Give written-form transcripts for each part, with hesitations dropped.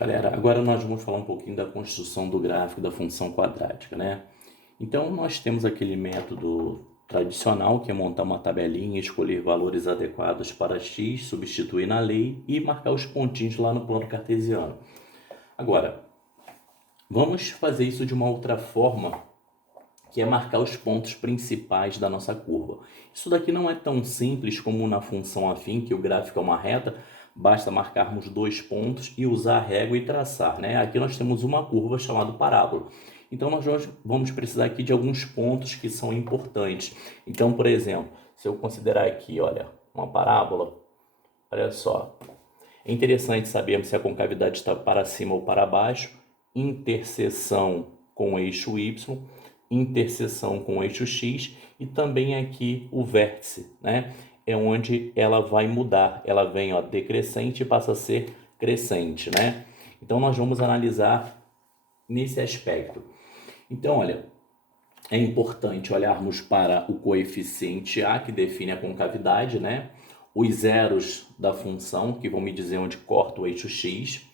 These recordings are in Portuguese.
Galera, agora nós vamos falar um pouquinho da construção do gráfico da função quadrática, né? Então, nós temos aquele método tradicional, que é montar uma tabelinha, escolher valores adequados para x, substituir na lei e marcar os pontinhos lá no plano cartesiano. Agora, vamos fazer isso de uma outra forma, que é marcar os pontos principais da nossa curva. Isso daqui não é tão simples como na função afim, que o gráfico é uma reta, basta marcarmos 2 pontos e usar a régua e traçar, né? Aqui nós temos uma curva chamada parábola. Então, nós vamos precisar aqui de alguns pontos que são importantes. Então, por exemplo, se eu considerar aqui, olha, uma parábola, olha só. É interessante sabermos se a concavidade está para cima ou para baixo, interseção com o eixo y, interseção com o eixo x e também aqui o vértice, né? É onde ela vai mudar, ela vem decrescente e passa a ser crescente, né? Então nós vamos analisar nesse aspecto. Então, olha, é importante olharmos para o coeficiente a, que define a concavidade, né? Os zeros da função, que vão me dizer onde corta o eixo x,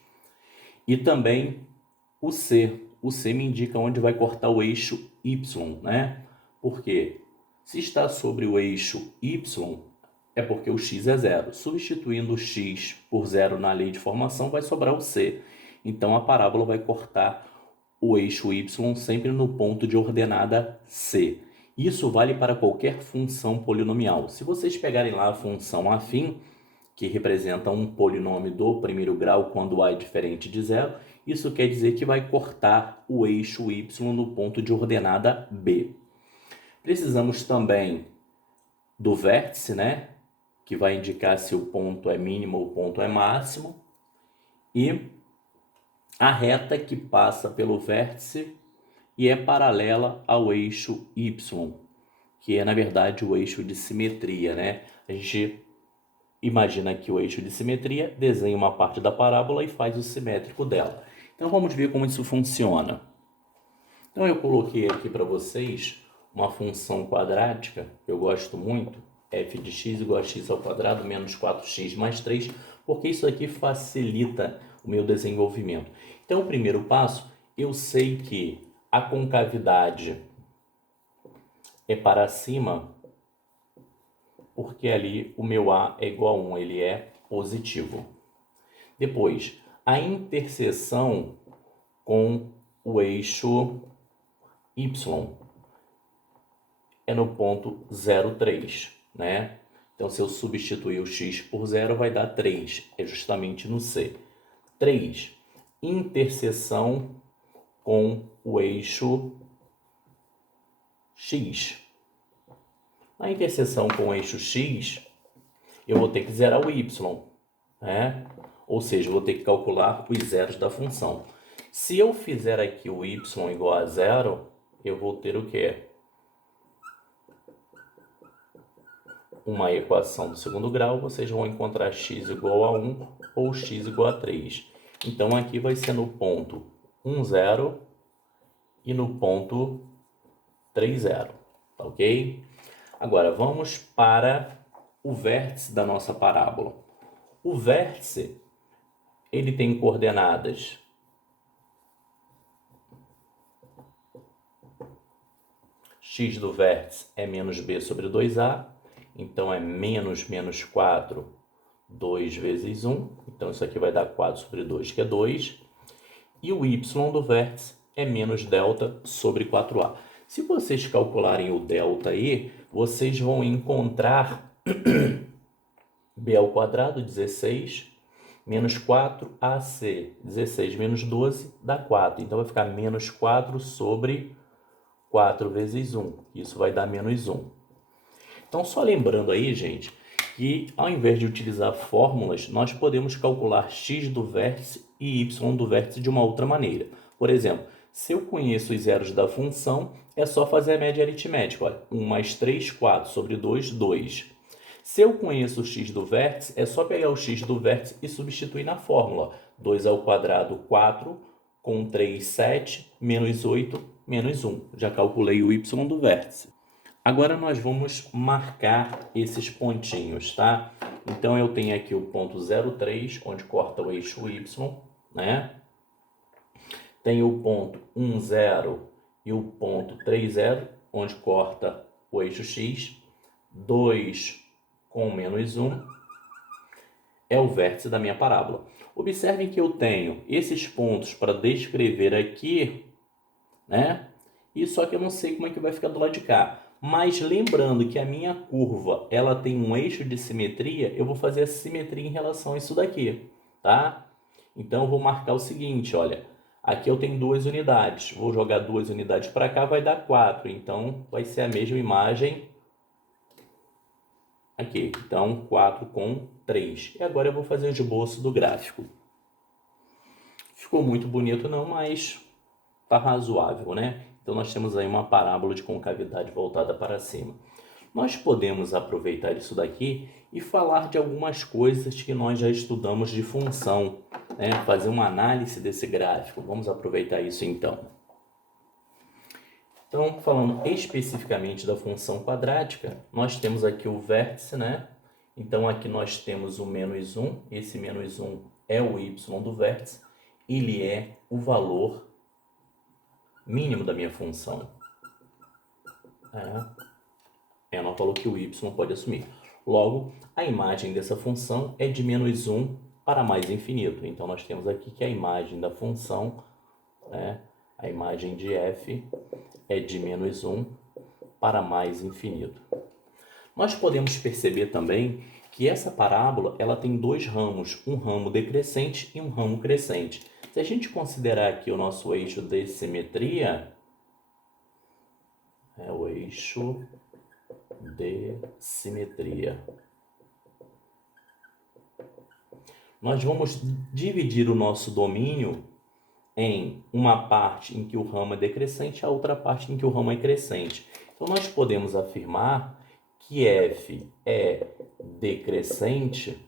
e também o c. O c me indica onde vai cortar o eixo y, né? Por quê? Se está sobre o eixo y, é porque o x é zero. Substituindo o x por zero na lei de formação, vai sobrar o c. Então, a parábola vai cortar o eixo y sempre no ponto de ordenada c. Isso vale para qualquer função polinomial. Se vocês pegarem lá a função afim, que representa um polinômio do primeiro grau quando a é diferente de zero, isso quer dizer que vai cortar o eixo y no ponto de ordenada b. Precisamos também do vértice, né? Que vai indicar se o ponto é mínimo ou o ponto é máximo. E a reta que passa pelo vértice e é paralela ao eixo y, que é, na verdade, o eixo de simetria, né? A gente imagina aqui o eixo de simetria, desenha uma parte da parábola e faz o simétrico dela. Então, vamos ver como isso funciona. Então, eu coloquei aqui para vocês uma função quadrática, que eu gosto muito, f de x igual a x ao quadrado menos 4x mais 3, porque isso aqui facilita o meu desenvolvimento. Então, o primeiro passo, eu sei que a concavidade é para cima, porque ali o meu a é igual a 1, ele é positivo. Depois, a interseção com o eixo y é no ponto 0,3, né? Então, se eu substituir o x por 0, vai dar 3, é justamente no C. 3, interseção com o eixo x. Na interseção com o eixo x, eu vou ter que zerar o y, né? Ou seja, eu vou ter que calcular os zeros da função. Se eu fizer aqui o y igual a 0, eu vou ter o quê? Uma equação do segundo grau, vocês vão encontrar x igual a 1 ou x igual a 3. Então, aqui vai ser no ponto 1, 0 e no ponto 3, 0, tá ok? Agora, vamos para o vértice da nossa parábola. O vértice, ele tem coordenadas x do vértice é menos b sobre 2a, então é menos 4, 2 vezes 1, então isso aqui vai dar 4 sobre 2, que é 2, e o y do vértice é menos delta sobre 4a. Se vocês calcularem o delta aí, vocês vão encontrar b ao quadrado, 16, menos 4ac, 16 menos 12 dá 4. Então, vai ficar menos 4 sobre 4 vezes 1. Isso vai dar menos 1. Então, só lembrando aí, gente, que ao invés de utilizar fórmulas, nós podemos calcular x do vértice e y do vértice de uma outra maneira. Por exemplo, se eu conheço os zeros da função, é só fazer a média aritmética. Olha, 1 mais 3, 4 sobre 2, 2. Se eu conheço o x do vértice, é só pegar o x do vértice e substituir na fórmula. 2 ao quadrado, 4, com 3, 7, menos 8, menos 1. Já calculei o y do vértice. Agora nós vamos marcar esses pontinhos, tá? Então, eu tenho aqui o ponto 0,3, onde corta o eixo y, né? Tem o ponto 1, 0 e o ponto 3, 0, onde corta o eixo x. 2 com menos 1 é o vértice da minha parábola. Observem que eu tenho esses pontos para descrever aqui, né? E só que eu não sei como é que vai ficar do lado de cá. Mas lembrando que a minha curva, ela tem um eixo de simetria, eu vou fazer a simetria em relação a isso daqui, tá? Então eu vou marcar o seguinte, olha, aqui eu tenho 2 unidades, vou jogar 2 unidades para cá, vai dar 4, então vai ser a mesma imagem aqui. Então 4 com 3. E agora eu vou fazer o esboço do gráfico. Ficou muito bonito não, mas tá razoável, né? Então nós temos aí uma parábola de concavidade voltada para cima. Nós podemos aproveitar isso daqui e falar de algumas coisas que nós já estudamos de função, né? Fazer uma análise desse gráfico. Vamos aproveitar isso então. Então, falando especificamente da função quadrática, nós temos aqui o vértice, né? Então aqui nós temos o menos 1, esse menos 1 é o y do vértice, ele é o valor mínimo da minha função. Ela falou que o y pode assumir. Logo, a imagem dessa função é de menos 1 para mais infinito. Então, nós temos aqui que a imagem da função, né, a imagem de f, é de menos 1 para mais infinito. Nós podemos perceber também que essa parábola ela tem 2 ramos, um ramo decrescente e um ramo crescente. Se a gente considerar aqui o nosso eixo de simetria, é o eixo de simetria. Nós vamos dividir o nosso domínio em uma parte em que o ramo é decrescente e a outra parte em que o ramo é crescente. Então, nós podemos afirmar que f é decrescente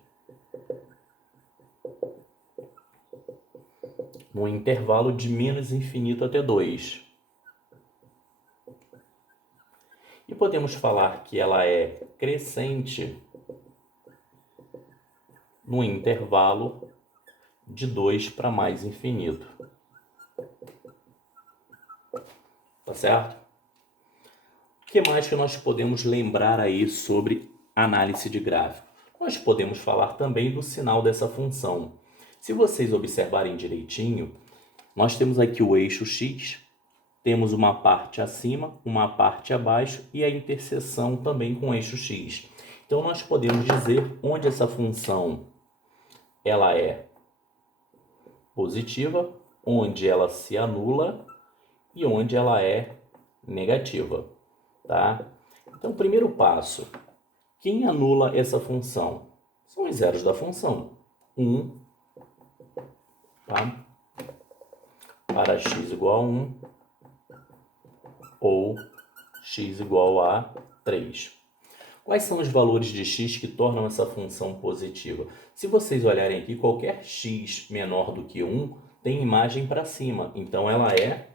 no intervalo de menos infinito até 2. E podemos falar que ela é crescente no intervalo de 2 para mais infinito. Tá certo? O que mais que nós podemos lembrar aí sobre análise de gráfico? Nós podemos falar também do sinal dessa função. Se vocês observarem direitinho, nós temos aqui o eixo x, temos uma parte acima, uma parte abaixo e a interseção também com o eixo x. Então, nós podemos dizer onde essa função ela é positiva, onde ela se anula e onde ela é negativa, tá? Então, primeiro passo, quem anula essa função? São os zeros da função. 1, tá? Para x igual a 1 ou x igual a 3. Quais são os valores de x que tornam essa função positiva? Se vocês olharem aqui, qualquer x menor do que 1 tem imagem para cima, então ela é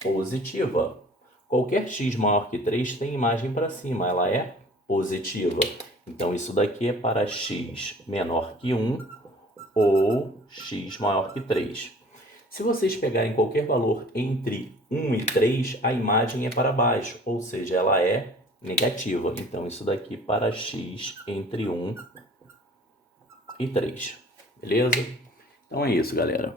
positiva. Qualquer x maior que 3 tem imagem para cima, ela é positiva. Então, isso daqui é para x menor que 1 ou x maior que 3. Se vocês pegarem qualquer valor entre 1 e 3, a imagem é para baixo, ou seja, ela é negativa. Então, isso daqui para x entre 1 e 3. Beleza? Então é isso, galera.